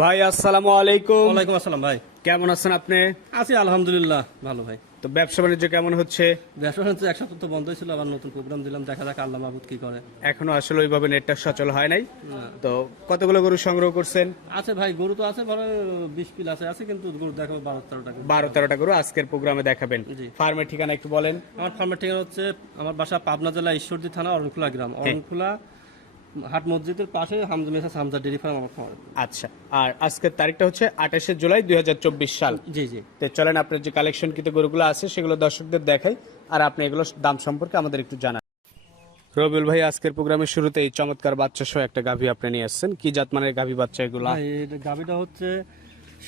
ভাই আসসালামু আলাইকুম। ওয়ালাইকুম আসসালাম ভাই। কেমন আছেন আপনি? আছি আলহামদুলিল্লাহ ভালো ভাই। তো ব্যবসা বাণিজ্য কেমন হচ্ছে? ব্যবসা বাণিজ্য এক সপ্তাহ তো বন্ধ ছিল আবার নতুন প্রোগ্রাম দিলাম দেখা যাক আল্লাহ মাহবুদ কি করে। এখনও আসলে ওইভাবে নেটটা সচল হয় নাই। তো কতগুলো গরু সংগ্রহ করছেন? আছে ভাই গরু তো আছে বড় বিশ পিল আছে আছে কিন্তু গরু দেখো বারো তেরো টাকা বারো তেরোটা গরু আজকের প্রোগ্রামে দেখাবেন। ফার্মের ঠিকানা একটু বলেন। আমার ফার্মের ঠিকানা হচ্ছে আমার বাসা পাবনা জেলা ঈশ্বরদী থানা অরণখোলা গ্রাম। অরণখোলা হাট মসজিদের পাশে হামজা মেসা হামজা ডেরি ফার্ম আমার খামার আচ্শা আর আজকের তারিখটা হচ্ছে আঠাশে জুলাই দু হাজার চব্বিশ সাল। জি জি। তো চলেন আপনার যে কালেকশন কিন্তু গরুগুলো আছে সেগুলো দর্শকদের দেখাই আর আপনি এগুলো দাম সম্পর্কে আমাদের একটু জানান। রবিউল ভাই আজকের প্রোগ্রামের শুরুতে এই চমৎকার বাচ্চা সহ একটা গাভী আপনি নিয়ে আসছেন। কি জাতমানের গাভী বাচ্চা এগুলা? গাভিটা হচ্ছে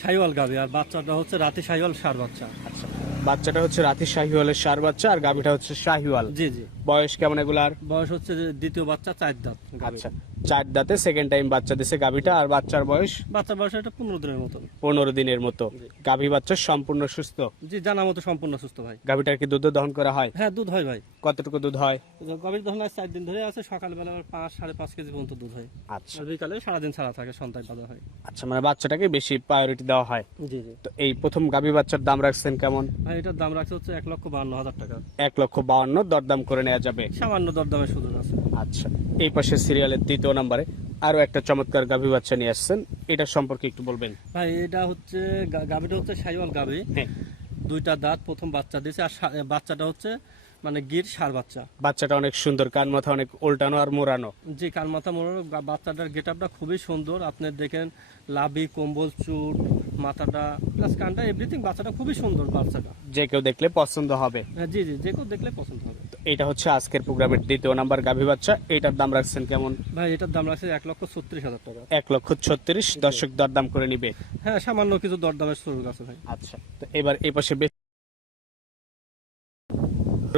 সাইওয়াল গাভি আর বাচ্চাটা হচ্ছে রাতে সাইওয়াল সার বাচ্চা। আচ্ছা। বাচ্চাটা হচ্ছে রাতি শাহিওয়ালের সার বাচ্চা আর গাভীটা হচ্ছে শাহিওয়াল। জি জি। বয়স কেমন এগুলার? বয়স হচ্ছে যে দ্বিতীয় বাচ্চা চার দাঁত। আচ্ছা। চার দাঁতে সেকেন্ড টাইম বাচ্চা দিছে গাভীটা আর বাচ্চার বয়স বাচ্চার বয়স এটা পনেরো দিনের মতন পনেরো দিনের মতো। গাভী বাচ্চা সম্পূর্ণ সুস্থ? জি জানা মতো সম্পূর্ণ সুস্থ ভাই। গাভীটার কি দুধ দহন করা হয়? হ্যাঁ দুধ হয় ভাই। কতটুকু দুধ হয়? গভীর ধরনের চার দিন ধরে আছে সকালবেলা আবার পাঁচ সাড়ে পাঁচ কেজি পর্যন্ত দুধ হয়। আচ্ছা। বিকালে সারাদিন ছাড়া থাকে সন্তান বাঁধা হয়। আচ্ছা মানে বাচ্চাটাকে বেশি প্রায়োরিটি দেওয়া হয়। জি জি। তো এই প্রথম গাভী বাচ্চার দাম রাখছেন কেমন? ভাই এটার দাম রাখছে হচ্ছে এক লক্ষ বাহান্ন হাজার টাকা। এক লক্ষ বাউন্ন দরদাম করে নেওয়া যাবে। সামান্য দরদামের সুযোগ আছে। আচ্ছা এই পাশে সিরিয়ালের দ্বিতীয় নম্বরে। আরও একটা চমৎকার গাভী বাচ্চা নিয়ে আসছেন। এটা সম্পর্কে একটু বলবেন। ভাই এটা হচ্ছে গাভীটা হচ্ছে সাইওয়াল গাভী। হ্যাঁ। দুইটা দাঁত প্রথম বাচ্চা দিয়েছে। আর বাচ্চাটা হচ্ছে মানে গির সার বাচ্চা। বাচ্চাটা অনেক সুন্দর কান মাথা অনেক উল্টানো আর মোড়ানো। যে কান মাথা মোড়ানো। বাচ্চাটার গেট আপটা খুবই সুন্দর। আপনি দেখেন লাভি কম্বল চুট মাথাটা প্লাস কানটা এভরিথিং বাচ্চাটা খুবই সুন্দর বাচ্চাটা। যে কেউ দেখলে পছন্দ হবে। হ্যাঁ, জি জি যে কেউ দেখলে পছন্দ হবে। এটা হচ্ছে আজকের প্রোগ্রামের দ্বিতীয় নাম্বার গাভী বাচ্চা। এটার দাম রাখছেন কেমন? ভাই এটার দাম রাখছে এক লক্ষ ছত্রিশ হাজার টাকা। এক লক্ষ ছত্রিশ। দর্শক দরদাম করে নিবে। হ্যাঁ সামান্য কিছু দরদামের সুযোগ আছে ভাই। আচ্ছা তো এবার এই পাশে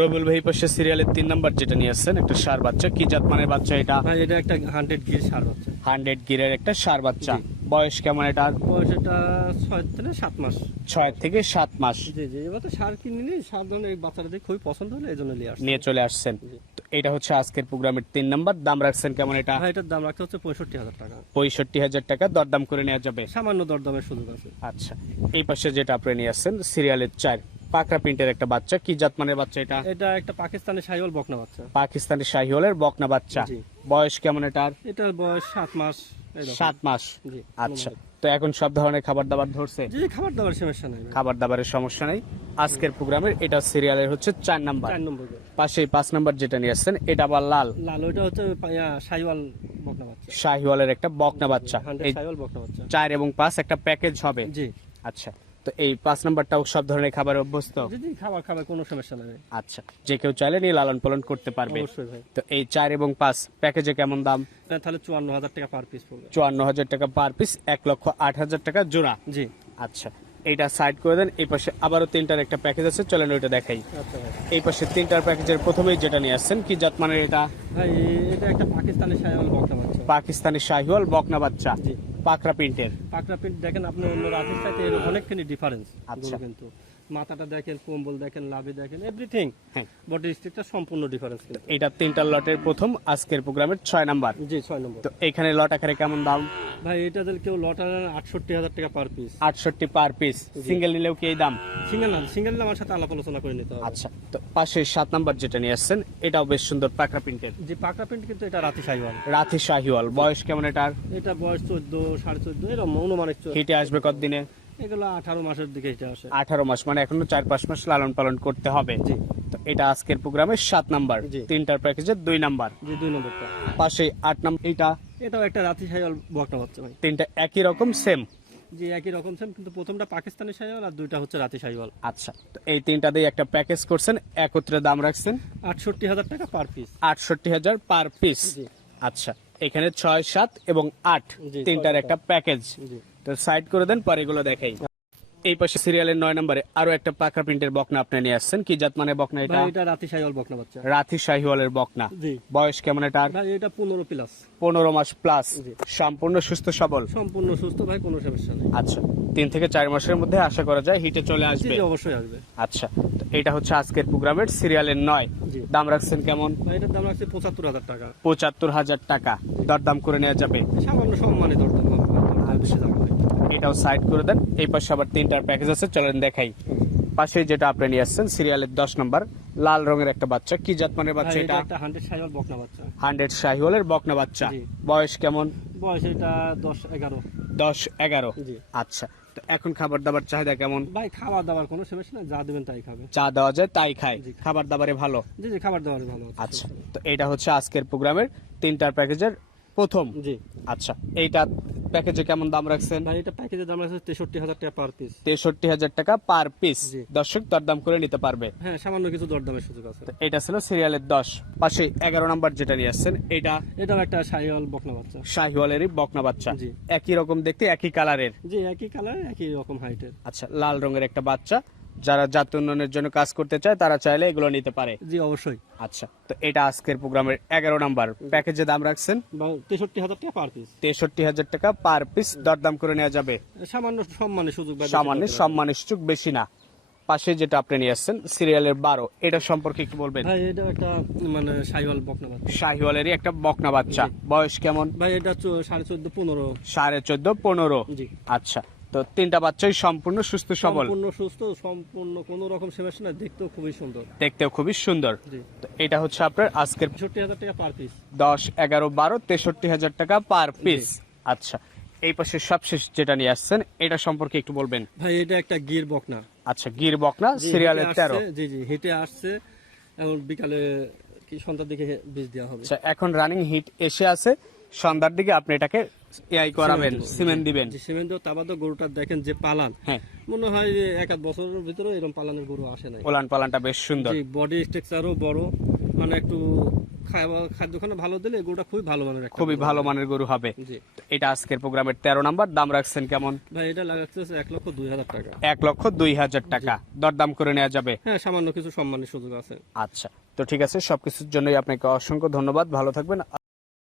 রবিউল ভাই পাশে সিরিয়ালের তিন নাম্বার যেটা নিয়ে আসছেন একটা সার বাচ্চা। কি জাত মানের বাচ্চা এটা? এটা একটা হান্ড্রেড গির সার হচ্ছে হান্ড্রেড গিরের একটা সার বাচ্চা। বয়স কেমন এটা বয়স এটা ছয় থেকে সাত মাস। ছয় থেকে সাত মাস। জি জি এবার তো সার কিনে নিই সার ধরনের এই বাচ্চাটা দেখে খুবই পছন্দ হলো এই জন্য নিয়ে আসছে। নিয়ে চলে আসছেন। তো এটা হচ্ছে আজকের প্রোগ্রামের তিন নাম্বার। দাম রাখছেন কেমন এটা? ভাই এটার দাম রাখতে হচ্ছে পঁয়ষট্টি হাজার টাকা। পঁয়ষট্টি হাজার টাকা। দরদাম করে নেওয়া যাবে। সামান্য দরদামের সুযোগ আছে। আচ্ছা। এই পাশে যেটা আপনি নিয়ে আসছেন সিরিয়ালের চার পাকড়া প্রিন্টের একটা বাচ্চা। কি জাত মানের বাচ্চা এটা? এটা একটা পাকিস্তানি সাইওয়াল বকনা বাচ্চা। পাকিস্তানি শাহিওয়ালের বকনা বাচ্চা। বয়স কেমন এটার? এটার বয়স সাত মাস সাত মাস? আচ্ছা। তো এখন সব ধরনের খাবার দাবার ধরছে? জি খাবার দাবার সমস্যা নাই খাবার দাবারের সমস্যা নাই। আজকের প্রোগ্রামের এটা সিরিয়ালের হচ্ছে চার নাম্বার। চার নম্বর পাশে পাঁচ নাম্বার যেটা নিয়ে আসছেন এটা আবার লাল। লাল ওইটা হচ্ছে সাইওয়াল বকনা বাচ্চা। শাহিওয়ালের একটা বকনা বাচ্চা। হান্ড্রেড বকনা বাচ্চা। চার এবং পাঁচ একটা প্যাকেজ হবে। জি। আচ্ছা। তো এই পাঁচ নাম্বারটাও সব ধরনের খাবার অভ্যস্ত? খাবার খাবার কোনো সমস্যা নেই আচ্ছা যে কেউ চাইলে নিয়ে লালন পালন করতে পারবে। অবশ্যই ভাই। তো এই চার এবং পাঁচ প্যাকেজে কেমন দাম? তাহলে চুয়ান্ন হাজার টাকা পার পিস পড়বে। চুয়ান্ন হাজার টাকা পার পিস এক লক্ষ আট হাজার টাকা জোড়া। জি। আচ্ছা এইটা সাইড করে দেন এই পাশে আবারও তিনটার একটা প্যাকেজ আছে চলেন ওইটা দেখাই। আচ্ছা এই পাশে তিনটার প্যাকেজের প্রথমেই যেটা নিয়ে আসছেন কি জাত মানে এটা? এটা একটা পাকিস্তানি সাইওয়াল বকনা বাচ্চা। পাকিস্তানি শাহিওয়াল বকনা বাচ্চা পাকরা প্রিন্টের। পাকরা প্রিন্ট দেখেন আপনি অন্য রাতের সাথে অনেকখানি ডিফারেন্স আচ্ছা। কিন্তু মাথাটা দেখেন কম্বল দেখেন লাভি দেখেন এভরিথিং বডি স্ট্রিকটা সম্পূর্ণ ডিফারেন্স কিন্তু। এটা তিনটা লটের প্রথম আজকের প্রোগ্রামের ছয় নাম্বার। জি ছয় নম্বর। তো এখানে লট আকারে কেমন দাম? ভাই এটা দিলে কেউ লটার আটষট্টি হাজার টাকা পার পিস আটষট্টি পার পিস সিঙ্গেল নিলেও কি এই দাম? সিঙ্গেল না সিঙ্গেল আমার সাথে আলাপ আলোচনা করে নিতে হবে। আচ্ছা তো পাশে সাত নাম্বার যেটা নিয়ে আসছেন এটাও বেশ সুন্দর পাকড়া প্রিন্টের। যে পাকড়া প্রিন্ট কিন্তু এটা রাতি সাইওয়াল রাথি শাহিওয়াল। বয়স কেমন এটার? এটা বয়স চোদ্দ সাড়ে চোদ্দ এরকম অনুমানিক হিটে আসবে কতদিনে? এগুলো আঠারো মাসের দিকে এটা আসে। আঠারো মাস মানে এখনও চার পাঁচ মাস লালন পালন করতে হবে। জি। তো এটা আজকের প্রোগ্রামের সাত নাম্বার তিনটার প্যাকেজের দুই নাম্বার। জি দুই নম্বরটা পাশে আট নাম্বার এটা এটাও একটা রাতি সাইওয়াল বকটা হচ্ছে ভাই। তিনটা একই রকম সেম? জি একই রকম সেম কিন্তু প্রথমটা পাকিস্তানি সাইওয়াল আর দুইটা হচ্ছে রাতি সাইওয়াল আচ্ছা তো এই তিনটা দিয়ে একটা প্যাকেজ করছেন একত্রে দাম রাখছেন? আটষট্টি হাজার টাকা পার পিস। আটষট্টি হাজার পার পিস। আচ্ছা এখানে ছয় সাত এবং আট তিনটার একটা প্যাকেজ। জি। তো সাইড করে দেন পরে এগুলো দেখাই। এই পাশে সিরিয়ালের নয় নম্বরে আরও একটা পাকা প্রিন্টের বকনা আপনি নিয়ে আসছেন। কি জাত মানে বকনা এটা? এটা রাতি সাইওয়াল বকনা বাচ্চা। রাথি শাহিওয়ালের বকনা। জি। বয়স কেমন এটা এটা পনেরো প্লাস পনেরো মাস প্লাস সম্পূর্ণ সুস্থ সবল? সম্পূর্ণ সুস্থ ভাই কোনো সমস্যা নেই। আচ্ছা তিন থেকে চার মাসের মধ্যে আশা করা যায় হিটে চলে আসবে জি, অবশ্যই আসবে। আচ্ছা তো এটা হচ্ছে আজকের প্রোগ্রামের সিরিয়ালের নয়। জি। দাম রাখছেন কেমন? এটার দাম রাখছে পঁচাত্তর হাজার টাকা। পঁচাত্তর হাজার টাকা। দরদাম করে নেওয়া যাবে। সামান্য সম্মানে দরদাম হবে। এটাও সাইড করে দেন। এই পাশে আবার তিনটার প্যাকেজ আছে চলেন দেখাই। পাশে যেটা আপনি নিয়ে আসছেন সিরিয়ালের দশ নম্বর লাল রঙের একটা বাচ্চা। কি জাত মানের বাচ্চা এটা? এটা একটা হান্ড্রেড সাইজ বকনা বাচ্চা। হান্ড্রেড শাহিওয়ালের বকনা বাচ্চা। বয়স কেমন? বয়স এটা দশ এগারো। দশ এগারো। জি। আচ্ছা তো এখন খাবার দাবার চাহিদা কেমন? ভাই খাবার দাবার কোনো সমস্যা না যা দেবেন তাই খাবে। চা দেওয়া যায় তাই খায়। খাবার দাবারে ভালো? জি জি খাবার দাবারে ভালো আচ্ছা তো এটা হচ্ছে আজকের প্রোগ্রামের তিনটার প্যাকেজের প্রথম। জি। আচ্ছা এইটা প্যাকেজে কেমন দাম রাখছেন? ভাই এটা প্যাকেজের দাম আছে তেষট্টি হাজার টাকা পার পিস তেষট্টি হাজার টাকা পার পিস। দর্শক দরদাম করে নিতে পারবে। হ্যাঁ সামান্য কিছু দরদামের সুযোগ আছে। এটা ছিল সিরিয়ালের দশ। পাশে এগারো নাম্বার যেটা নিয়ে আসছেন এটা এটাও একটা শাহিওয়াল বকনা বাচ্চা। শাহিওয়ালেরই বকনা বাচ্চা। জি। একই রকম দেখতে একই কালারের জি একই কালার একই রকম হাইটের আচ্ছা লাল রঙের একটা বাচ্চা। যারা জাতীয় উন্নয়নের জন্য কাজ করতে চায় তারা চাইলে এগুলো নিতে পারে। জি অবশ্যই। আচ্ছা তো এটা আজকের প্রোগ্রামের এগারো নাম্বার। প্যাকেজে দাম রাখছেন? তেষট্টি হাজার টাকা পার পিস তেষট্টি হাজার টাকা পার পিস দরদাম করে নেওয়া যাবে। সামান্য সম্মানের সুযোগ সামান্য সম্মানের সুযোগ বেশি না। পাশে যেটা আপনি নিয়ে আসছেন সিরিয়ালের বারো এটা সম্পর্কে একটু বলবেন? ভাই এটা একটা মানে সাইওয়াল বকনা বাচ্চা। শাহিওয়ালেরই একটা বকনা বাচ্চা। বয়স কেমন? ভাই এটা সাড়ে চোদ্দ পনেরো। সাড়ে চোদ্দ পনেরো। জি। আচ্ছা তো তিনটা বাচ্চাই সম্পূর্ণ সুস্থ সবল। সম্পূর্ণ সুস্থ সম্পূর্ণ কোনো রকম সমস্যা না দেখতেও খুবই সুন্দর। দেখতেও খুবই সুন্দর। জি। তো এটা হচ্ছে আপনার আজকের তেষট্টি হাজার টাকা পার পিস দশ এগারো বারো তেষট্টি হাজার টাকা পার পিস আচ্ছা এই পাশে সবশেষ যেটা নিয়ে আসছেন এটা সম্পর্কে একটু বলবেন। ভাই এটা একটা গির বকনা। আচ্ছা গির বকনা সিরিয়ালের তেরো। জি জি হেঁটে আসছে। এখন বিকালে কি সন্ধ্যার দিকে বীজ দেওয়া হবে। আচ্ছা এখন রানিং হিট এসে আছে। সন্ধ্যার দিকে আপনি এটাকে এআই করাবেন সিমেন্ট দিবেন। যে সিমেন্ট তাবাদও গরুটা দেখেন যে পালান হ্যাঁ। মনে হয় যে এক আধ বছরের ভিতরে এরকম পালানের গরু আসে নাই। ওলান পালানটা বেশ সুন্দর। বডি স্ট্রাকচারও বড় মানে একটু খাদ্যখানা ভালো দিলে গরুটা খুবই ভালো মানের খুবই গরু। ভালো মানের গরু হবে। এটা আজকের প্রোগ্রামের তেরো নাম্বার দাম রাখছেন কেমন? ভাই এটা লাগাচ্ছে এক লক্ষ দুই হাজার টাকা। এক লক্ষ দুই হাজার টাকা। দরদাম করে নেওয়া যাবে। হ্যাঁ সামান্য কিছু সম্মানের সুযোগ আছে। আচ্ছা তো ঠিক আছে সবকিছুর জন্যই আপনাকে অসংখ্য ধন্যবাদ। ভালো থাকবেন।